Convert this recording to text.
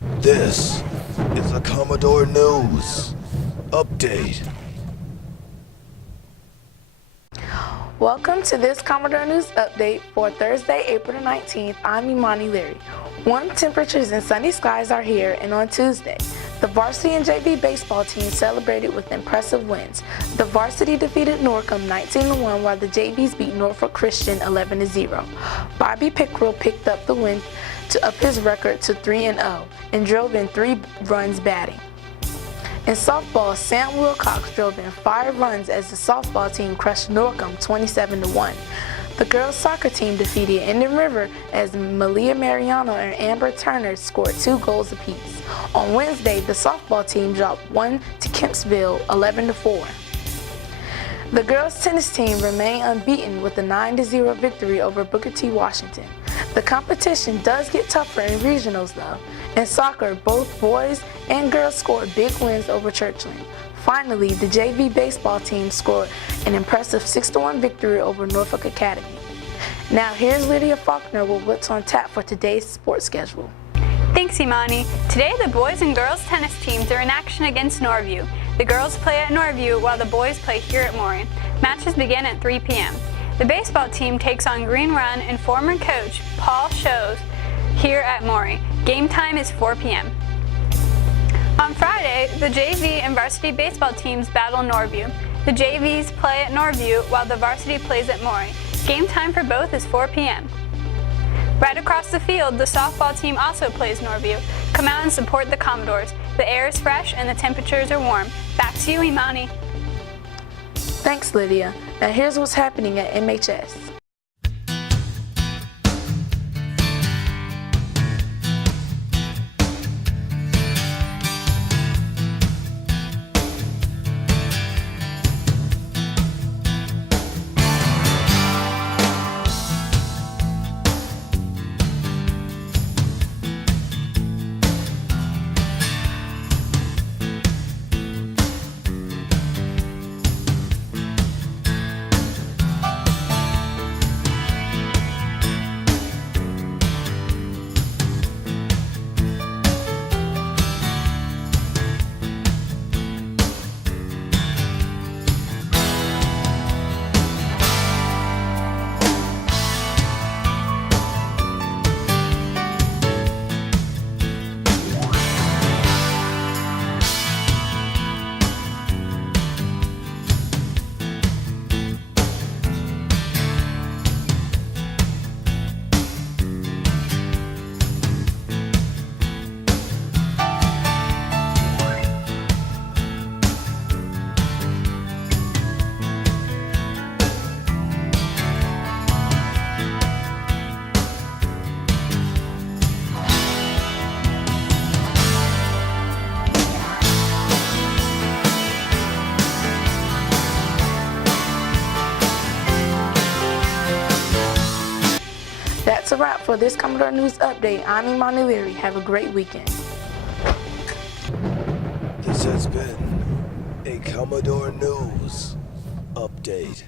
This is a Commodore News Update. Welcome to this Commodore News Update for Thursday, April the 19th. I'm Imani Leary. Warm temperatures and sunny skies are here, and on Tuesday, the varsity and JV baseball teams celebrated with impressive wins. The varsity defeated Norcom 19-1 while the JVs beat Norfolk Christian 11-0. Bobby Pickrell picked up the win to up his record to 3-0 and drove in 3 runs batting. In softball, Sam Wilcox drove in 5 runs as the softball team crushed Norcom 27-1. The girls' soccer team defeated Indian River as Malia Mariano and Amber Turner scored 2 goals apiece. On Wednesday, the softball team dropped 1 to Kempsville 11-4. The girls' tennis team remained unbeaten with a 9-0 victory over Booker T. Washington. The competition does get tougher in regionals though. In soccer, both boys and girls scored big wins over Churchland. Finally, the JV baseball team scored an impressive 6-1 victory over Norfolk Academy. Now here's Lydia Faulkner with what's on tap for today's sports schedule. Thanks, Imani. Today, the boys and girls tennis teams are in action against Norview. The girls play at Norview while the boys play here at Maury. Matches begin at 3 p.m. The baseball team takes on Green Run and former coach Paul Shows here at Maury. Game time is 4 p.m. On Friday, the JV and varsity baseball teams battle Norview. The JVs play at Norview while the varsity plays at Maury. Game time for both is 4 p.m. Right across the field, the softball team also plays Norview. Come out and support the Commodores. The air is fresh and the temperatures are warm. Back to you, Imani. Thanks, Lydia. Now here's what's happening at MHS. That's a wrap for this Commodore News Update. I'm Imani Leary. Have a great weekend. This has been a Commodore News Update.